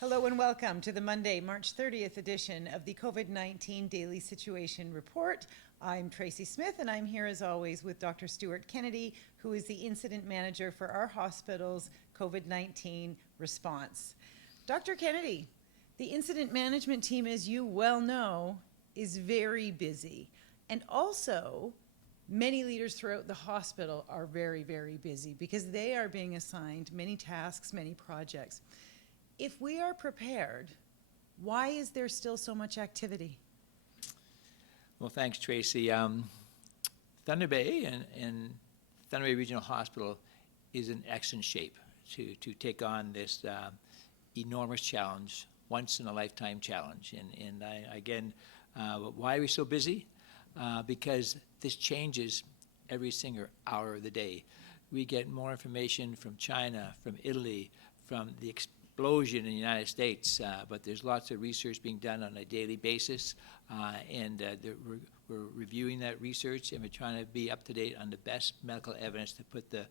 Hello and welcome to the Monday, March 30th edition of the COVID-19 Daily Situation Report. I'm Tracy Smith, and I'm here as always with Dr. Stuart Kennedy, who is the incident manager for our hospital's COVID-19 response. Dr. Kennedy, the incident management team, as you well know, is very busy. And also, many leaders throughout the hospital are very, very busy because they are being assigned many tasks, many projects. If we are prepared, why is there still so much activity? Well, thanks, Tracy. Thunder Bay and Thunder Bay Regional Hospital is in excellent shape to take on this enormous challenge, once-in-a-lifetime challenge. Why are we so busy? Because this changes every single hour of the day. We get more information from China, from Italy, from the explosion in the United States, but there's lots of research being done on a daily basis, we're reviewing that research, and we're trying to be up to date on the best medical evidence to put the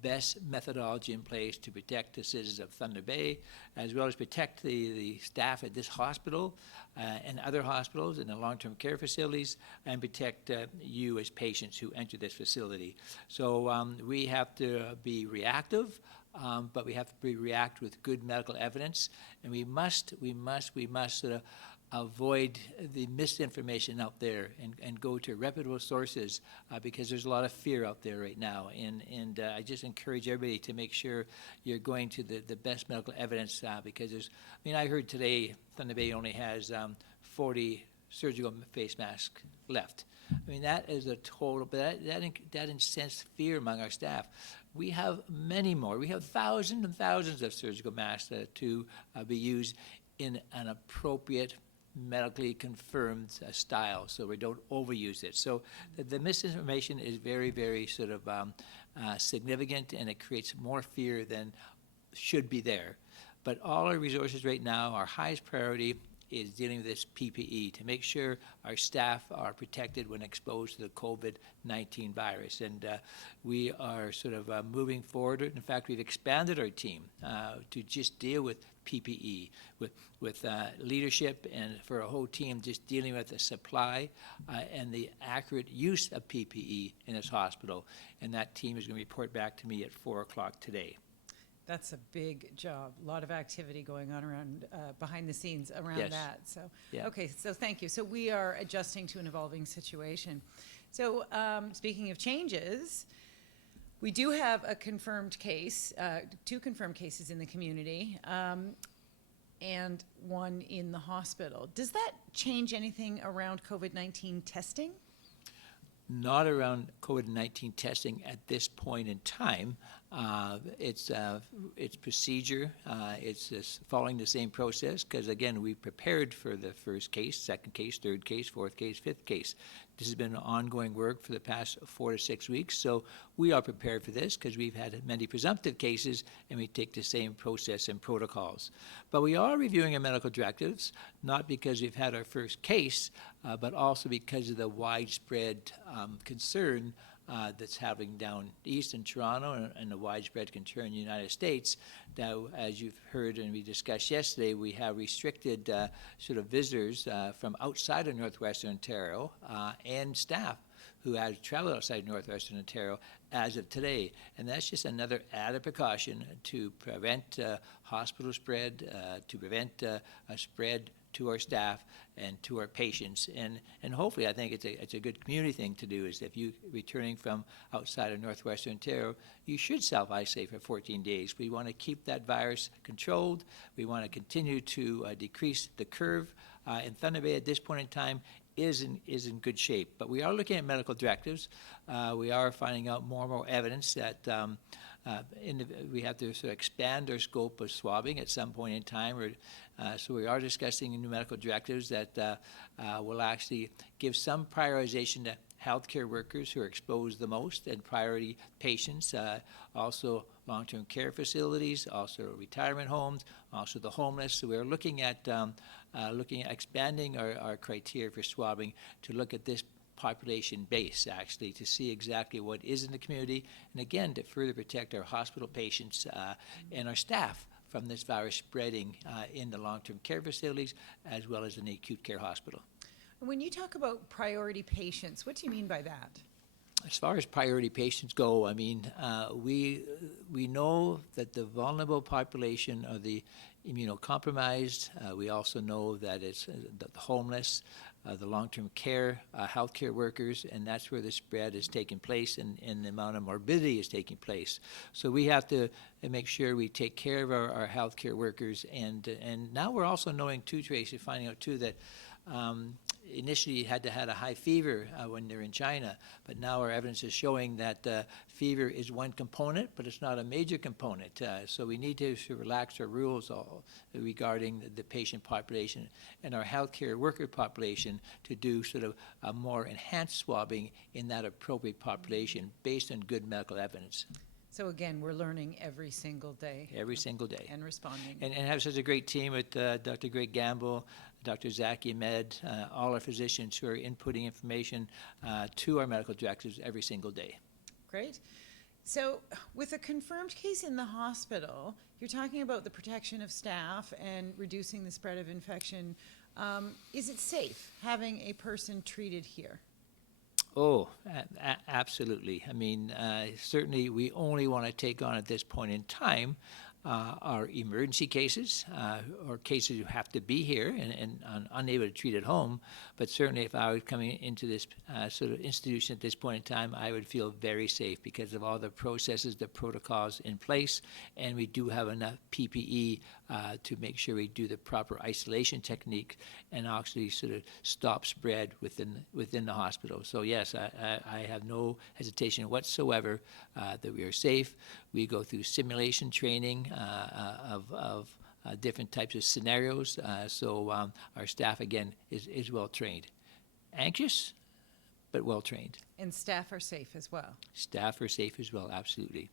best methodology in place to protect the citizens of Thunder Bay, as well as protect the staff at this hospital and other hospitals and the long-term care facilities, and protect you as patients who enter this facility. So we have to be reactive, but we have to react with good medical evidence, and we must sort of avoid the misinformation out there and go to reputable sources because there's a lot of fear out there right now. And I just encourage everybody to make sure you're going to the best medical evidence because I heard today Thunder Bay only has 40 surgical face masks left. I mean, that is a total, but that incensed fear among our staff. We have many more. We have thousands and thousands of surgical masks to be used in an appropriate medically confirmed style, so we don't overuse it. So the misinformation is very, very sort of significant, and it creates more fear than should be there. But all our resources right now, our highest priority is dealing with this PPE to make sure our staff are protected when exposed to the COVID-19 virus. And we are sort of moving forward. In fact, we've expanded our team to just deal with PPE, with leadership, and for a whole team just dealing with the supply and the accurate use of PPE in this hospital. And that team is going to report back to me at 4 o'clock today. That's a big job. A lot of activity going on around behind the scenes around Yes. that. So, Yeah. Okay, so thank you. So we are adjusting to an evolving situation. So speaking of changes, we do have a confirmed case, 2 confirmed cases in the community, and 1 in the hospital. Does that change anything around COVID-19 testing? Not around COVID-19 testing at this point in time. It's procedure. It's just following the same process because, again, we prepared for the first case, second case, third case, fourth case, fifth case. This has been ongoing work for the past 4 to 6 weeks, so we are prepared for this because we've had many presumptive cases, and we take the same process and protocols. But we are reviewing our medical directives, not because we've had our first case, but also because of the widespread concern that's happening down east in Toronto and the widespread concern in the United States. Now, as you've heard and we discussed yesterday, we have restricted sort of visitors from outside of Northwestern Ontario and staff who had traveled outside Northwestern Ontario as of today. And that's just another added precaution to prevent hospital spread, to prevent a spread to our staff and to our patients. And hopefully, I think it's a good community thing to do, is if you returning from outside of Northwestern Ontario, you should self-isolate for 14 days. We want to keep that virus controlled. We want to continue to decrease the curve. And Thunder Bay at this point in time is in good shape. But we are looking at medical directives. We are finding out more and more evidence that we have to sort of expand our scope of swabbing at some point in time. So we are discussing new medical directives that will actually give some prioritization to healthcare workers who are exposed the most and priority patients, also long-term care facilities, also retirement homes, also the homeless. So we're looking at expanding our criteria for swabbing to look at this population base, actually, to see exactly what is in the community, and again, to further protect our hospital patients and our staff from this virus spreading in the long-term care facilities as well as in the acute care hospital. When you talk about priority patients, what do you mean by that? As far as priority patients go, I mean, we know that the vulnerable population are the immunocompromised. We also know that it's the homeless, the long-term care, healthcare workers, and that's where the spread is taking place and the amount of morbidity is taking place. So we have to make sure we take care of our healthcare workers. And now we're also knowing too, Tracy, finding out too that initially you had to have a high fever when they're in China, but now our evidence is showing that fever is one component, but it's not a major component. So we need to relax our rules regarding the patient population and our healthcare worker population to do sort of a more enhanced swabbing in that appropriate population based on good medical evidence. So again, we're learning every single day. Every single day. And responding. And have such a great team with Dr. Greg Gamble, Dr. Zaki Ahmed, all our physicians who are inputting information to our medical directors every single day. Great. So with a confirmed case in the hospital, you're talking about the protection of staff and reducing the spread of infection. Is it safe having a person treated here? Oh, absolutely. I mean, certainly we only want to take on at this point in time our emergency cases or cases who have to be here and unable to treat at home. But certainly if I was coming into this sort of institution at this point in time, I would feel very safe because of all the processes, the protocols in place, and we do have enough PPE to make sure we do the proper isolation technique and actually sort of stop spread within the hospital. So yes, I have no hesitation whatsoever that we are safe. We go through simulation training of different types of scenarios, so our staff, again, is well trained. Anxious, but well trained. And staff are safe as well. Staff are safe as well, absolutely.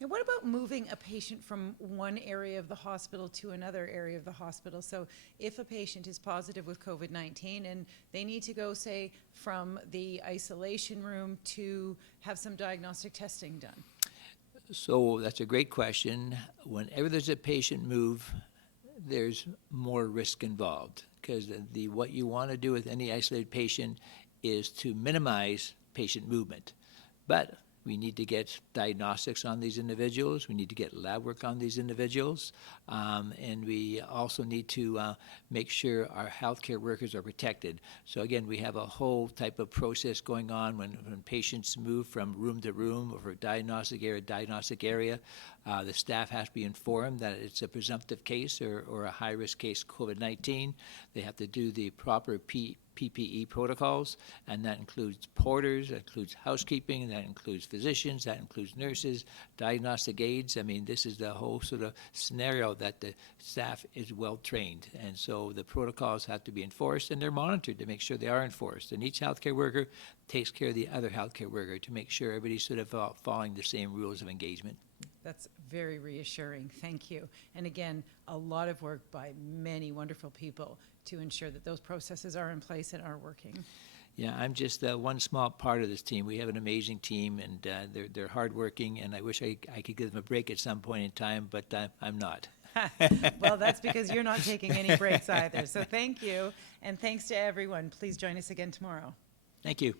Now, what about moving a patient from one area of the hospital to another area of the hospital? So if a patient is positive with COVID-19 and they need to go, say, from the isolation room to have some diagnostic testing done? So that's a great question. Whenever there's a patient move, there's more risk involved because what you want to do with any isolated patient is to minimize patient movement. But we need to get diagnostics on these individuals. We need to get lab work on these individuals. And we also need to make sure our healthcare workers are protected. So again, we have a whole type of process going on when patients move from room to room or diagnostic area. The staff has to be informed that it's a presumptive case or a high-risk case COVID-19. They have to do the proper PPE protocols, and that includes porters, that includes housekeeping, that includes physicians, that includes nurses, diagnostic aides. I mean, this is the whole sort of scenario that the staff is well trained. And so the protocols have to be enforced, and they're monitored to make sure they are enforced. And each healthcare worker takes care of the other healthcare worker to make sure everybody's sort of following the same rules of engagement. That's very reassuring. Thank you. And again, a lot of work by many wonderful people to ensure that those processes are in place and are working. Yeah, I'm just one small part of this team. We have an amazing team, and they're hardworking, and I wish I could give them a break at some point in time, but I'm not. Well, that's because you're not taking any breaks either. So thank you, and thanks to everyone. Please join us again tomorrow. Thank you.